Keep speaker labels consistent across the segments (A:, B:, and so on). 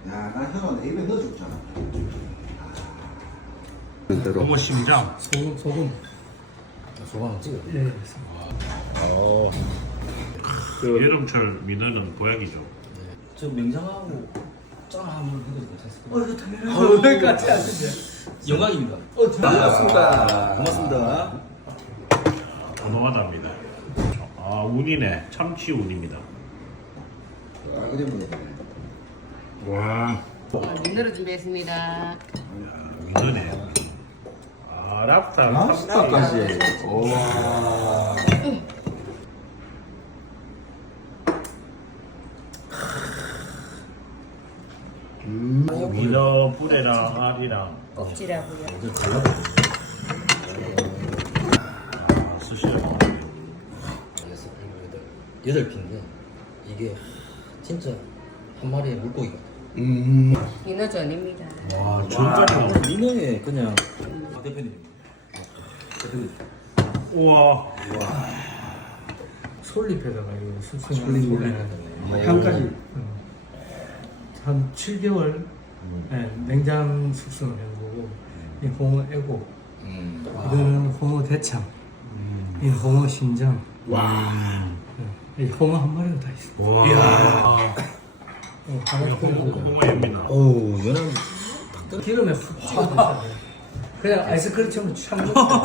A: 야, 나 형아 내 입에 넣어줬잖아.
B: 그거 심장.
C: 소금.
D: 소방 찍어.
C: 예.
B: 여름철 민어는 보약이죠.
D: 저 맹장하고 짱 한번 해도 괜찮습니다.
C: 이거 당연하죠. 왜 같이 하시죠?
D: 영광입니다.
A: 반갑습니다.
D: 고맙습니다.
B: 고마하답니다. 아, 운이네. 참치 운입니다.
A: 아, 그래 뭐.
B: 와,
E: 민으로 준비했습니다.
B: 민어네. 아, 랍스타.
A: 랍스터까지. 와.
B: 민어 뿔에랑 알이랑
E: 껍질하고요.
B: 스시를 먹어요.
D: 8피인데 이게 진짜 한 마리의 물고기 같아.
E: 민어전입니다.
B: 와, 전까지.
D: 민어에 그냥 대표님.
B: 우와.
C: 솔잎에다가 이거 숙성을
A: 솔잎
C: 올려야
A: 향까지.
C: 한 7개월 냉장 숙성을 한 거고 이 홍어 애고 이거는 홍어 대창 이 홍어 신장 이 홍어 한 마리가 다 있어.
B: 와. 이야.
C: 하나
B: 홍어입니다.
D: 어우, 이거는
C: 기름에 푹 찍어서 그냥 아이스크림처럼 참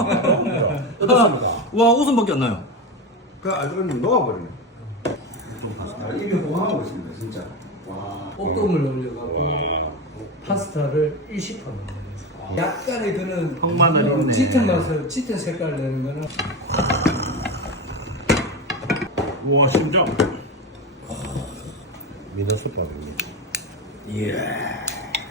D: 와, 웃음밖에 안 나요.
A: 그 알고리즘 녹아버리네. 아, 입이 호강하고 있습니다, 진짜. 와.
C: 볶음을 올려갖고 파스타를 일식하는 거예요. 약간의 그는
B: 흑마늘 있네.
C: 짙은 맛을 짙은 색깔 내는 거는
B: 우와, 심장.
A: 민어 솥밥입니다.
B: 이야.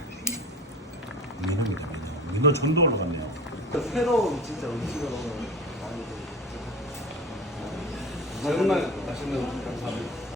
B: 민어입니다, 민어. 민어 전도 올라갔네요.
F: 새로운 진짜 음식으로 많이 정말 맛있는 감사합니다.